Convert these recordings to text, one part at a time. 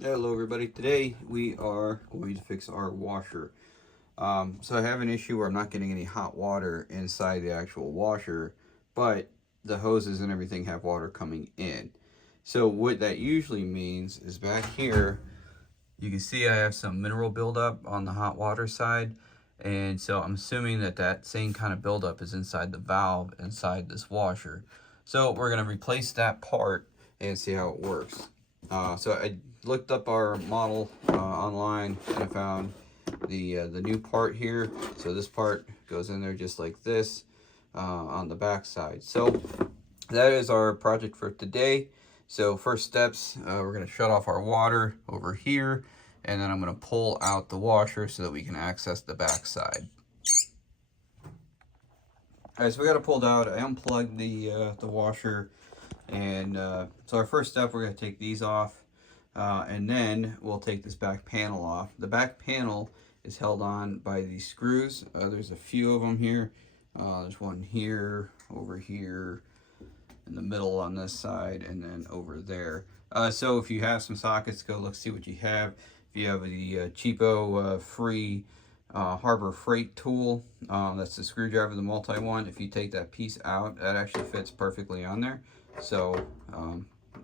Hello everybody, today we are going to fix our washer. So I have an issue where I'm not getting any hot water inside the actual washer, but the hoses and everything have water coming in. So what that usually means is back here, you can see I have some mineral buildup on the hot water side. And so I'm assuming that that same kind of buildup is inside the valve inside this washer. So we're going to replace that part and see how it works. So I looked up our model online, and I found the new part here. So this part goes in there just like this on the back side. So that is our project for today. So first steps, we're going to shut off our water over here, and then I'm going to pull out the washer so that we can access the back side. All right, so we got it pulled out. I unplugged the washer, and so our first step, we're going to take these off, and then we'll take this back panel off. The back panel is held on by these screws. There's a few of them here. There's one here, over here, in the middle on this side, and then over there. So if you have some sockets, go look, see what you have. If you have the cheapo free Harbor Freight tool, that's the screwdriver, the multi one. If you take that piece out, that actually fits perfectly on there. So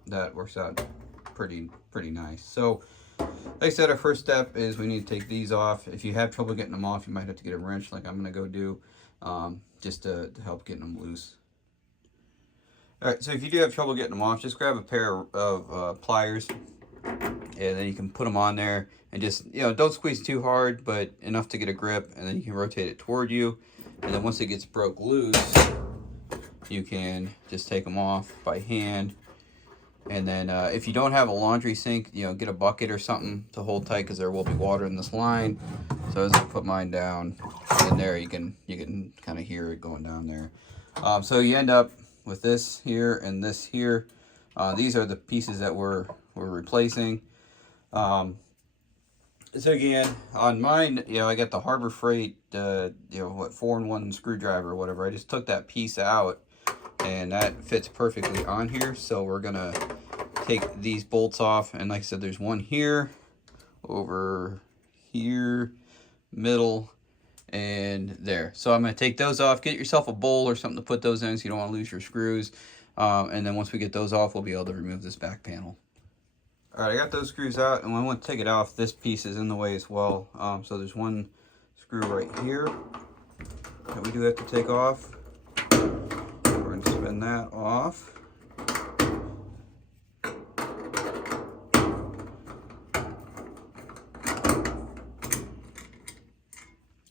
that works out pretty nice. So like I said, our first step is we need to take these off. If you have trouble getting them off, you might have to get a wrench like I'm going to go do, just to help getting them loose. Alright, so if you do have trouble getting them off, just grab a pair of pliers, and then you can put them on there, and just, don't squeeze too hard, but enough to get a grip, and then you can rotate it toward you, and then once it gets broke loose, you can just take them off by hand. And then if you don't have a laundry sink, get a bucket or something to hold tight, because there will be water in this line. So as I put mine down in there, you can kind of hear it going down there. So you end up with this here and this here. These are the pieces that we're replacing. So again, on mine, I got the Harbor Freight, 4-in-1 screwdriver or whatever. I just took that piece out, and that fits perfectly on here. So we're gonna take these bolts off, and like I said, there's one here, over here, middle, and there. So I'm going to take those off. Get yourself a bowl or something to put those in so you don't want to lose your screws. And then once we get those off, we'll be able to remove this back panel. All right, I got those screws out, and when I want to take it off, this piece is in the way as well. So there's one screw right here that we do have to take off. We're going to spin that off.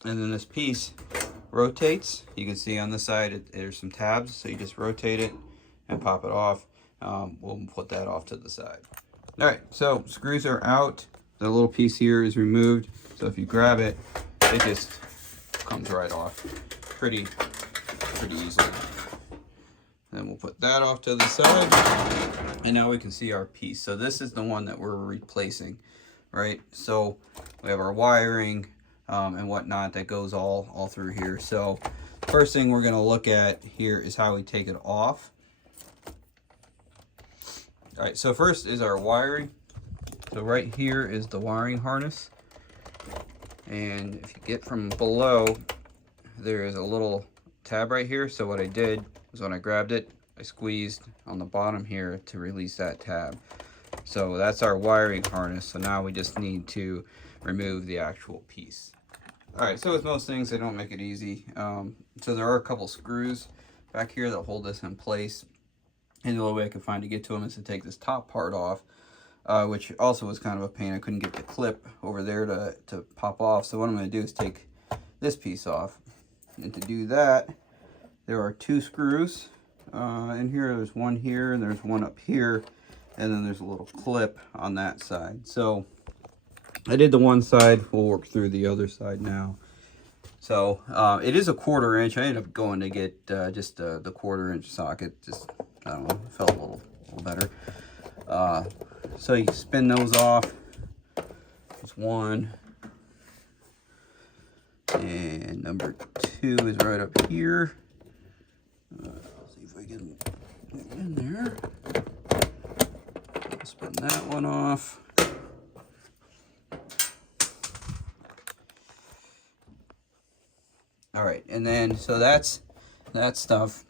And then this piece rotates. You can see on this side there's some tabs, so you just rotate it and pop it off. We'll put that off to the side. All right, so screws are out. The little piece here is removed, so if you grab it, it just comes right off pretty easily. Then we'll put that off to the side, and now we can see our piece. So this is the one that we're replacing, right? So we have our wiring and whatnot that goes all through here. So first thing we're going to look at here is how we take it off. All right, so first is our wiring. So right here is the wiring harness, and if you get from below, there is a little tab right here. So what I did was when I grabbed it, I squeezed on the bottom here to release that tab. So that's our wiring harness. So now we just need to remove the actual piece. All right, so with most things, they don't make it easy. So there are a couple screws back here that hold this in place. And the only way I could find to get to them is to take this top part off, which also was kind of a pain. I couldn't get the clip over there to pop off. So what I'm going to do is take this piece off. And to do that, there are two screws in here. There's one here, and there's one up here. And then there's a little clip on that side. So I did the one side. We'll work through the other side now. So it is a 1/4 inch. I ended up going to get just the 1/4 inch socket. Just, I don't know, felt a little better. So you spin those off. There's one. And number 2 is right up here. Let's see if I can get in there. Spin that one off. All right, and then so that's that stuff.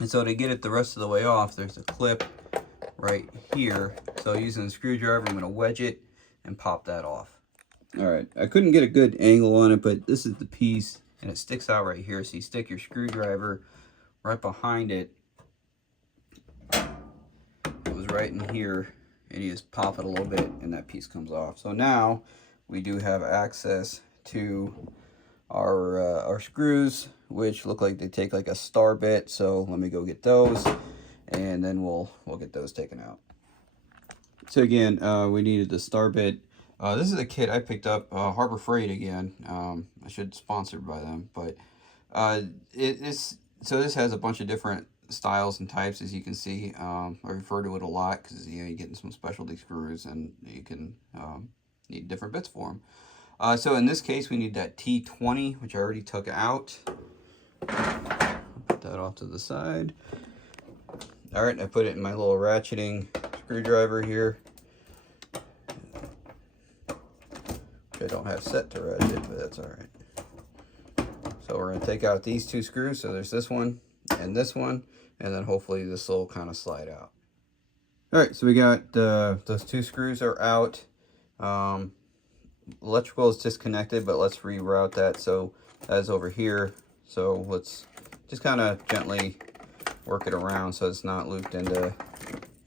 And so to get it the rest of the way off, there's a clip right here. So using a screwdriver, I'm going to wedge it and pop that off. All right, I couldn't get a good angle on it, but this is the piece, and it sticks out right here. So you stick your screwdriver right behind it. It was right in here, and you just pop it a little bit, and that piece comes off. So now we do have access to our screws, which look like they take like a star bit. So let me go get those, and then we'll get those taken out. So again, we needed the star bit. This is a kit I picked up, Harbor Freight again. I should sponsored by them, but so this has a bunch of different styles and types, as you can see. I refer to it a lot because you get some specialty screws, and you can need different bits for them. So in this case, we need that T20, which I already took out. Put that off to the side. All right, I put it in my little ratcheting screwdriver here. Which I don't have set to ratchet, but that's all right. So we're gonna take out these two screws. So there's this one, and then hopefully this will kind of slide out. All right, so we got those two screws are out. Electrical is disconnected, but let's reroute that. So that's over here. So let's just kind of gently work it around so it's not looped into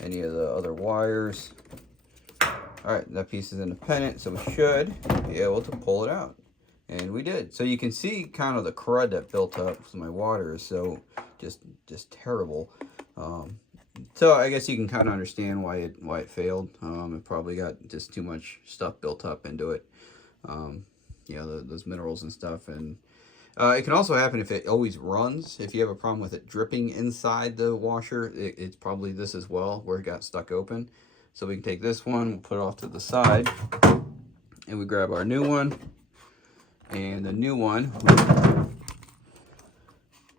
any of the other wires. All right, that piece is independent, so we should be able to pull it out. And we did. So you can see kind of the crud that built up because my water is so just terrible. So I guess you can kind of understand why it failed. It probably got just too much stuff built up into it. Those minerals and stuff. And it can also happen if it always runs. If you have a problem with it dripping inside the washer, it's probably this as well, where it got stuck open. So we can take this one, we'll put it off to the side, and we grab our new one. And the new one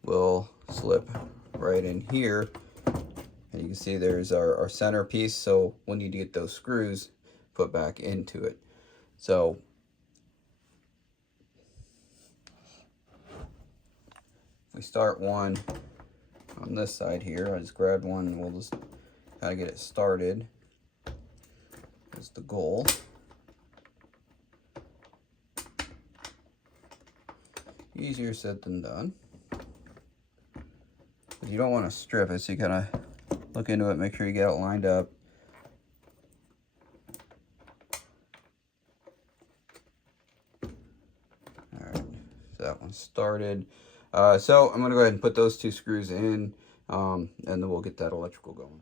will slip right in here. And you can see there's our center piece, so we'll need to get those screws put back into it. So if we start one on this side here, I just grabbed one and we'll just kind of get it started. That's the goal. Easier said than done. But you don't want to strip it, so you kind of look into it, make sure you get it lined up. Alright, so that one's started. So I'm going to go ahead and put those two screws in, and then we'll get that electrical going.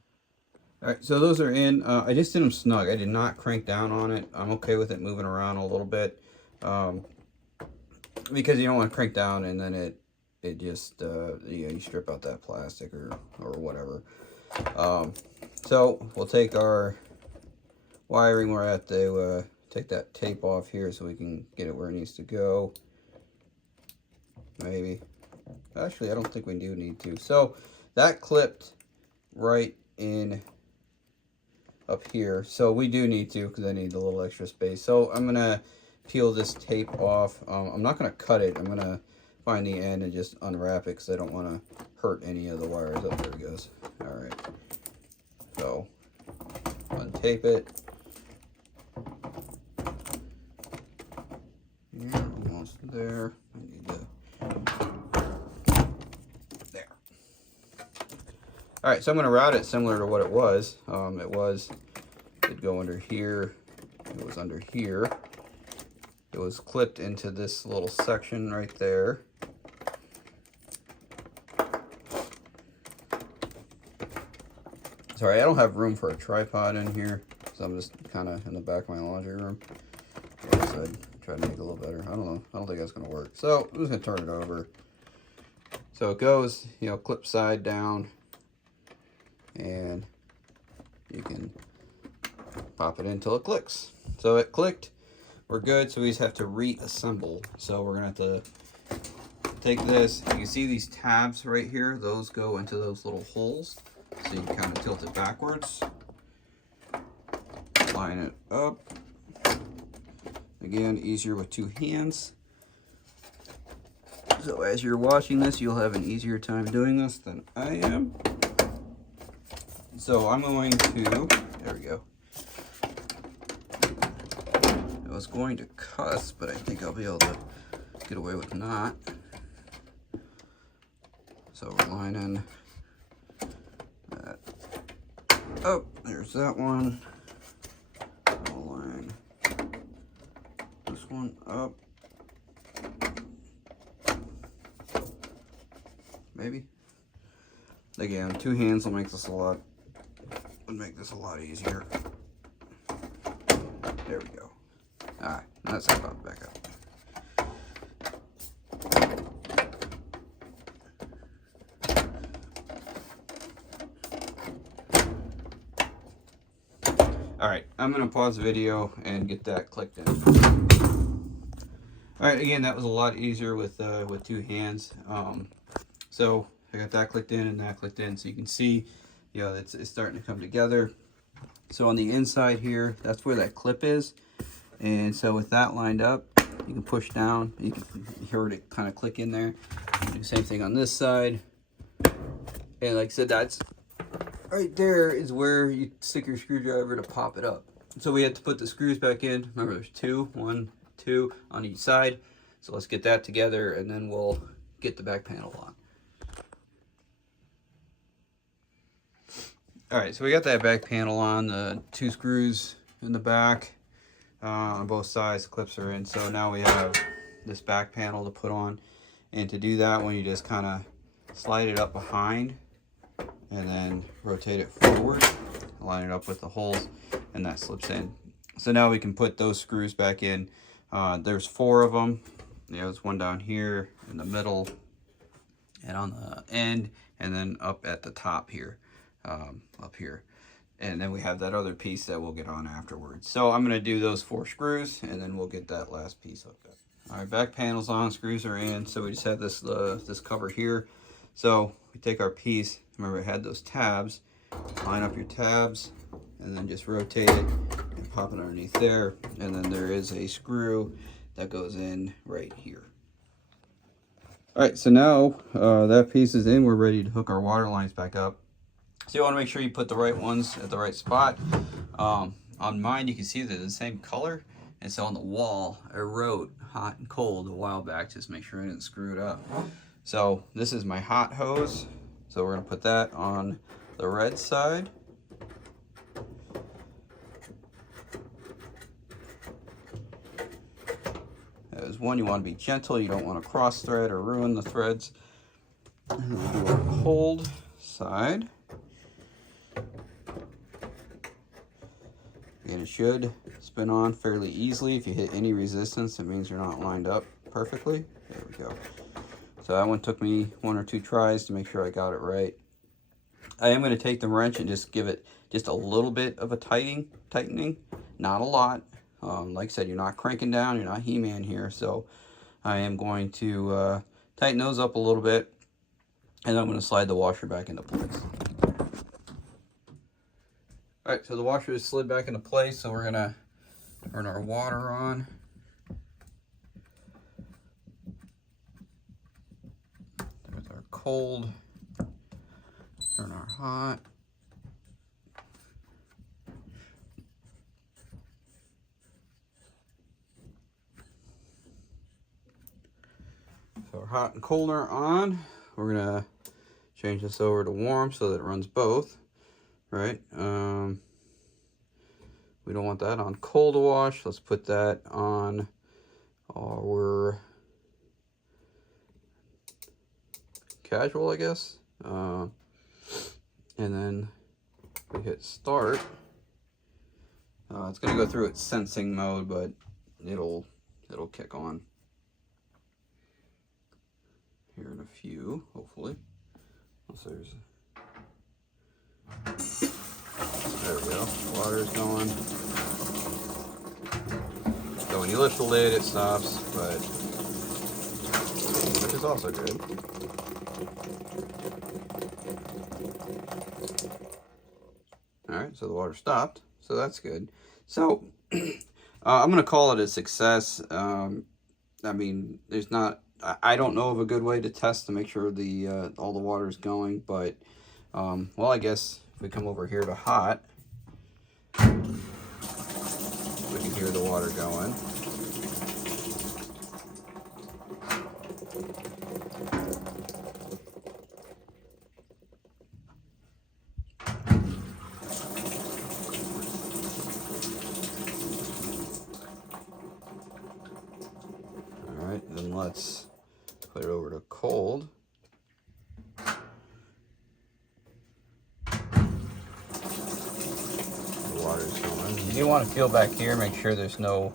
Alright, so those are in. I just did them snug. I did not crank down on it. I'm okay with it moving around a little bit. Because you don't want to crank down and then it just, you strip out that plastic or whatever. So we'll take our wiring. We're at to take that tape off here so we can get it where it needs to go. Maybe. Actually, I don't think we do need to. So that clipped right in up here. So we do need to, because I need a little extra space. So I'm going to peel this tape off. I'm not going to cut it. I'm going to find the end and just unwrap it because I don't want to hurt any of the wires. Oh, there it goes. All right. So untape it. Yeah, almost there. I need to. There. All right, so I'm going to route it similar to what it was. It'd go under here. It was under here. It was clipped into this little section right there. Sorry, I don't have room for a tripod in here, so I'm just kind of in the back of my laundry room. So I'd try to make it a little better. I don't know. I don't think that's going to work. So I'm just going to turn it over. So it goes, clip side down, and you can pop it in until it clicks. So it clicked. We're good, so we just have to reassemble. So we're gonna have to take this. You can see these tabs right here. Those go into those little holes. So you can kind of tilt it backwards. Line it up. Again, easier with two hands. So as you're watching this, you'll have an easier time doing this than I am. So I'm going to, there we go. I was going to cuss, but I think I'll be able to get away with not. So we're lining that up. There's that one. I'll line this one up. Maybe. Again, 2 hands will make this would make this a lot easier. There we go. Alright, that's about back up. Alright, I'm going to pause the video and get that clicked in. Alright, again, that was a lot easier with 2 hands. So I got that clicked in and that clicked in, so you can see, you know, it's starting to come together. So on the inside here, that's where that clip is. And so with that lined up, you can push down. You heard it kind of click in there. Do the same thing on this side. And like I said, that's right there is where you stick your screwdriver to pop it up. So we had to put the screws back in. Remember, there's 2, 1, 2 on each side. So let's get that together and then we'll get the back panel on. Alright, so we got that back panel on, the 2 screws in the back on both sides, the clips are in. So now we have this back panel to put on. And to do that one, you just kind of slide it up behind and then rotate it forward, line it up with the holes, and that slips in. So now we can put those screws back in. There's 4 of them. There's one down here in the middle and on the end, and then up at the top here. Up here, and then we have that other piece that we'll get on afterwards. So I'm going to do those 4 screws and then we'll get that last piece hooked up. All right, back panel's on, screws are in. So we just have this this cover here. So we take our piece, remember it had those tabs, line up your tabs and then just rotate it and pop it underneath there, and then there is a screw that goes in right here. All right, so now that piece is in, we're ready to hook our water lines back up. So you want to make sure you put the right ones at the right spot. On mine, you can see they're the same color. And so on the wall, I wrote hot and cold a while back, just make sure I didn't screw it up. So this is my hot hose. So we're going to put that on the red side. As one, you want to be gentle. You don't want to cross thread or ruin the threads. And we'll do our cold side. And it should spin on fairly easily. If you hit any resistance, it means you're not lined up perfectly. There we go. So that one took me 1 or 2 tries to make sure I got it right. I am going to take the wrench and just give it just a little bit of a tightening, not a lot. Like I said, you're not cranking down, you're not He-Man here. So I am going to tighten those up a little bit, and I'm going to slide the washer back into place. Alright, so the washer is slid back into place, so we're going to turn our water on. There's our cold. Turn our hot. So our hot and cold are on. We're going to change this over to warm so that it runs both. Right, we don't want that on cold wash. Let's put that on our casual, I guess. And then we hit start. It's going to go through its sensing mode, but it'll kick on here in a few, hopefully. Unless there's there we go. Water's going. So when you lift the lid, it stops, but which is also good. All right, so the water stopped, so that's good. So I'm going to call it a success. I mean, there's not I don't know of a good way to test to make sure the all the water is going, but well, I guess if we come over here to hot, we can hear the water going. All right, then let's put it over to cold. Water's going. You do want to feel back here, make sure there's no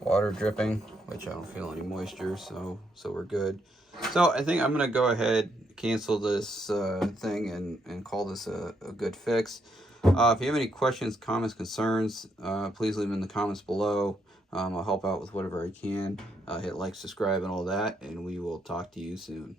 water dripping, which I don't feel any moisture, so we're good. So I think I'm gonna go ahead, cancel this thing, and call this a good fix. If you have any questions, comments, concerns, please leave them in the comments below. I'll help out with whatever I can. Hit like, subscribe, and all that, and we will talk to you soon.